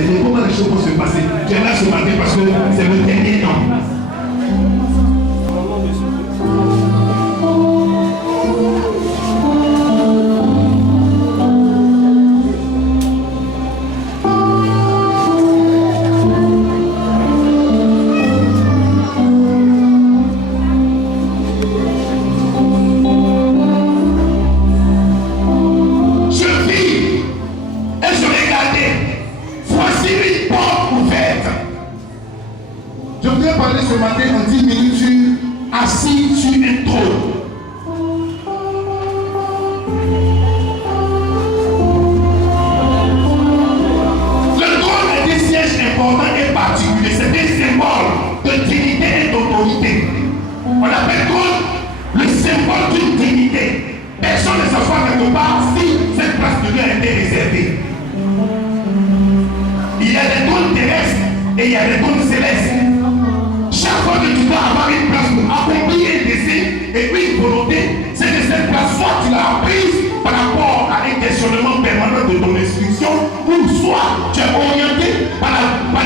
dernier, comment les choses vont se passer. Tu es là ce matin parce que c'est le dernier temps. Ce matin, en 10 minutes, assis sur un trône. Le trône est un siège important et particulier. C'est un symbole de dignité et d'autorité. On appelle trône le symbole d'une dignité. Personne ne s'assoit quelque part si cette place de Dieu a été réservée. Il y a des trônes terrestres et il y a des trônes célestes. Chaque fois que tu dois avoir une place pour accomplir un dessein et une volonté, c'est que cette place, soit tu l'as prise par rapport à un questionnement permanent de ton instruction, ou soit tu es orienté par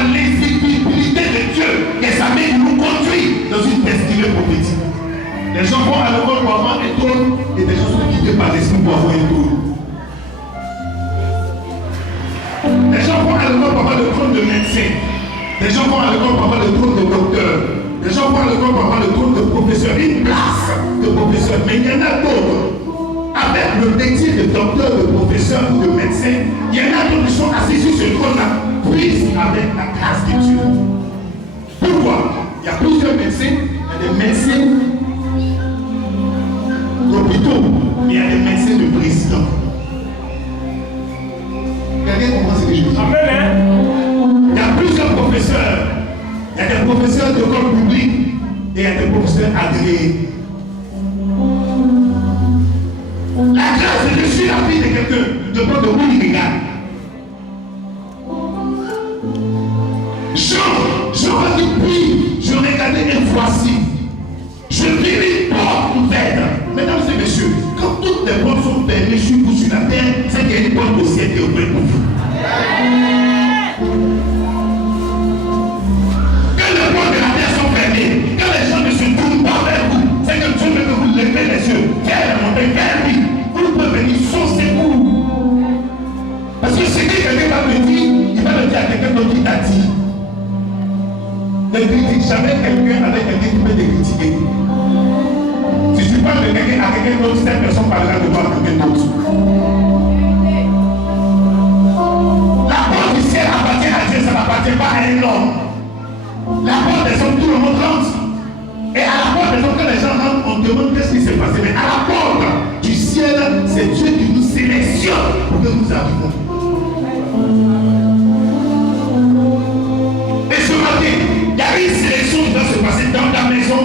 l'invisibilité de Dieu et sa main nous conduit dans une destinée prophétique. Les gens vont à l'école pour avoir un trône et des gens sont guidés par l'esprit pour avoir un trône. Les gens vont à l'école pour avoir le trône de médecin. Les gens vont à l'école pour avoir le trône de docteur. Les gens vont à l'école pour avoir le trône de professeur. Une place de professeur. Mais il y en a d'autres. Avec le métier de docteur, de professeur ou de médecin, il y en a d'autres qui sont assis sur ce trône-là, prises avec la grâce de Dieu. Pourquoi? Il y a plusieurs médecins. Il y a des médecins d'hôpitaux, mais il y a des médecins de président. Quelqu'un comprend ce que je dis? Amen. Il y a plusieurs professeurs. Il y a des professeurs d'école publique et il y a des professeurs agréés. La grâce de Dieu sur la vie de quelqu'un dépend de où il regarde. Jean a dit puis je regardais une fois-ci. Je vis une porte ouverte. Mesdames et messieurs, quand toutes les portes sont fermées sur vous sur la terre, c'est qu'il y a une porte au ciel qui est ouverte pour vous. Quand les gens ne se tournent pas vers vous, c'est que Dieu veut que vous levez les yeux vers la montagne, vers lui. Vous pouvez venir sans secours. Parce que ce que quelqu'un va me dire, il va le dire à quelqu'un d'autre qui t'a dit. Ne critique jamais quelqu'un avec quelqu'un qui peut te critiquer. Si tu parles de quelqu'un à quelqu'un d'autre, cette personne parlera de toi à quelqu'un d'autre. La porte du ciel appartient à Dieu, ça n'appartient pas à un homme. La porte des hommes, tout le monde rentre. Et à la porte des hommes, quand les gens rentrent, on demande qu'est-ce qui s'est passé. Mais à la porte du ciel, c'est Dieu qui nous sélectionne pour que nous arrivions. Et ce matin, il y a une sélection qui va se passer dans ta maison,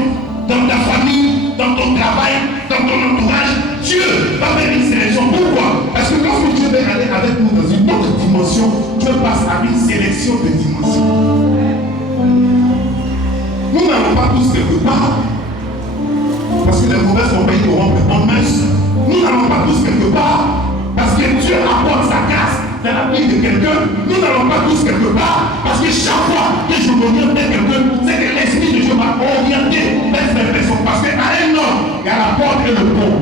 dans ta famille, dans ton travail, dans ton entourage. Dieu va faire une sélection. Pourquoi? Parce que lorsque Dieu va aller avec nous dans une autre dimension, Dieu passe à une sélection de dimensions. Nous n'allons pas tous quelque part, parce que les mauvaises compagnies auront en main. Nous n'allons pas tous quelque part, parce que Dieu apporte sa grâce dans la vie de quelqu'un. Nous n'allons pas tous quelque part, parce que chaque fois que je m'oriente vers quelqu'un, c'est que l'Esprit de Dieu m'a orienté vers cette personne. Parce qu'à un homme, il y a la porte et le pont.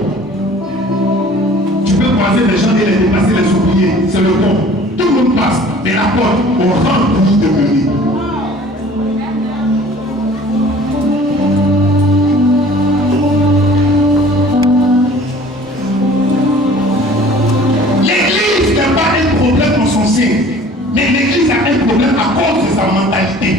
Tu peux croiser les gens et les dépasser, les oublier. C'est le pont. Tout le monde passe, mais la porte, on rentre pour y demeurer. Mais l'église a un problème à cause de sa mentalité.